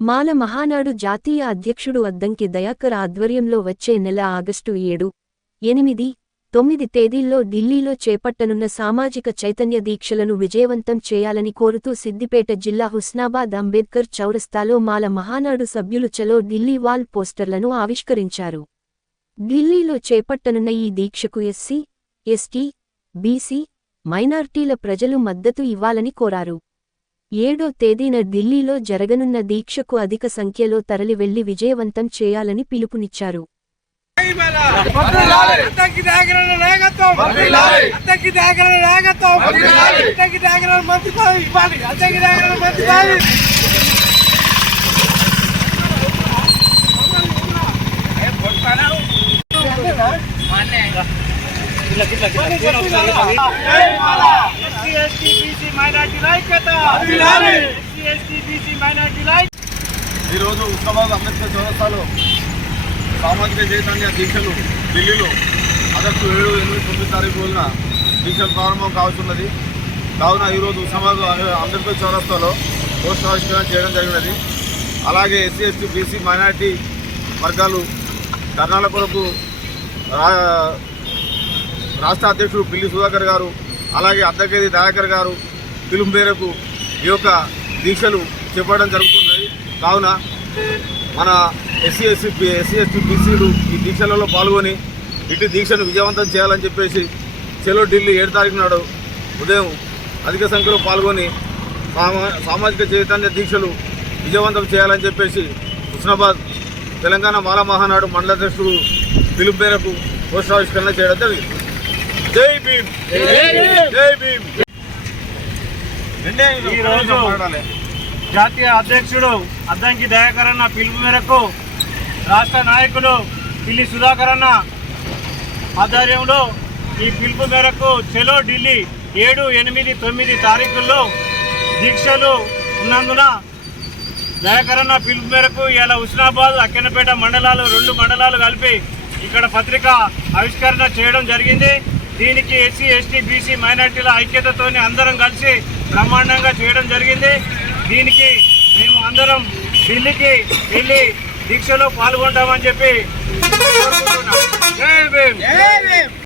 మాల మహానాడు జాతీయ అధ్యక్షుడు అద్దంకి దయాకర్ ఆధ్వర్యంలో వచ్చే నెల ఆగస్టు ఏడు ఎనిమిది తొమ్మిది తేదీల్లో ఢిల్లీలో చేపట్టనున్న సామాజిక చైతన్య దీక్షలను విజయవంతం చేయాలని కోరుతూ సిద్దిపేట జిల్లా హుస్నాబాద్ అంబేద్కర్ చౌరస్తాలో మాల మహానాడు సభ్యులు చలో ఢిల్లీ వాల్ పోస్టర్లను ఆవిష్కరించారు. ఢిల్లీలో చేపట్టనున్న ఈ దీక్షకు ఎస్సీ ఎస్టీ బీసీ మైనార్టీల ప్రజలు మద్దతు ఇవ్వాలని కోరారు. ఏడో తేదీన ఢిల్లీలో జరగనున్న దీక్షకు అధిక సంఖ్యలో తరలివెళ్ళి విజయవంతం చేయాలని పిలుపునిచ్చారు. ఈరోజు ఉస్మాబాద్ అంబేద్కర్ చౌరస్తాలో సామాజిక చైతన్య దీక్షలు ఢిల్లీలో ఆగస్టు ఏడు ఎనిమిది తొమ్మిది తారీఖు రోజున దీక్షలు ప్రారంభం కావచ్చున్నది కావున ఈరోజు ఉస్మాబాద్ అంబేద్కర్ చౌరస్తాలో పోస్టర్ ఆవిష్కరణ చేయడం జరిగినది. అలాగే ఎస్సీ ఎస్టీ బీసీ మైనార్టీ వర్గాలు ధర్నాల కొరకు రా- రాష్ట్ర అధ్యక్షుడు పిల్లి సుధాకర్ గారు అలాగే అద్దకేది దయాకర్ గారు పిలుపు మేరకు ఈ యొక్క దీక్షలు చేపట్టడం జరుగుతున్నది కావున మన ఎస్సీ ఎస్సీ ఎస్సీ ఎస్టీ బీసీలు ఈ దీక్షలలో పాల్గొని ఇటు దీక్షను విజయవంతం చేయాలని చెప్పేసి చెలో ఢిల్లీ ఏడు తారీఖు నాడు ఉదయం అధిక సంఖ్యలో పాల్గొని సామా సామాజిక చైతన్య దీక్షలు విజయవంతం చేయాలని చెప్పేసి హుస్నాబాద్ తెలంగాణ మాలమహానాడు మండలాధ్యక్షుడు పిలుపు మేరకు పోస్టర్ చేయడం జరిగింది. జై భీమ్. జై భీమ్. రెండే ఈ రోజు మాట్లాడాలి. జాతీయ అధ్యక్షుడు అద్దంకి దయాకర్ అన్న పిలుపు మేరకు రాష్ట్ర నాయకులు పిల్లి సుధాకర్ అన్న ఆధ్వర్యంలో ఈ పిలుపు మేరకు చెలో ఢిల్లీ ఏడు ఎనిమిది తొమ్మిది తారీఖుల్లో దీక్షలు ఉన్నందున దయాకర్ అన్న పిలుపు మేరకు ఇలా హుస్నాబాద్ అక్కెనపేట మండలాలు రెండు మండలాలు కలిపి ఇక్కడ పత్రిక ఆవిష్కరణ చేయడం జరిగింది. దీనికి ఎస్సీ ఎస్టీ బీసీ మైనార్టీల ఐక్యతతోనే అందరం కలిసి బ్రహ్మాండంగా చేయడం జరిగింది. దీనికి మేము అందరం ఢిల్లీకి వెళ్ళి దీక్షలో పాల్గొంటామని చెప్పి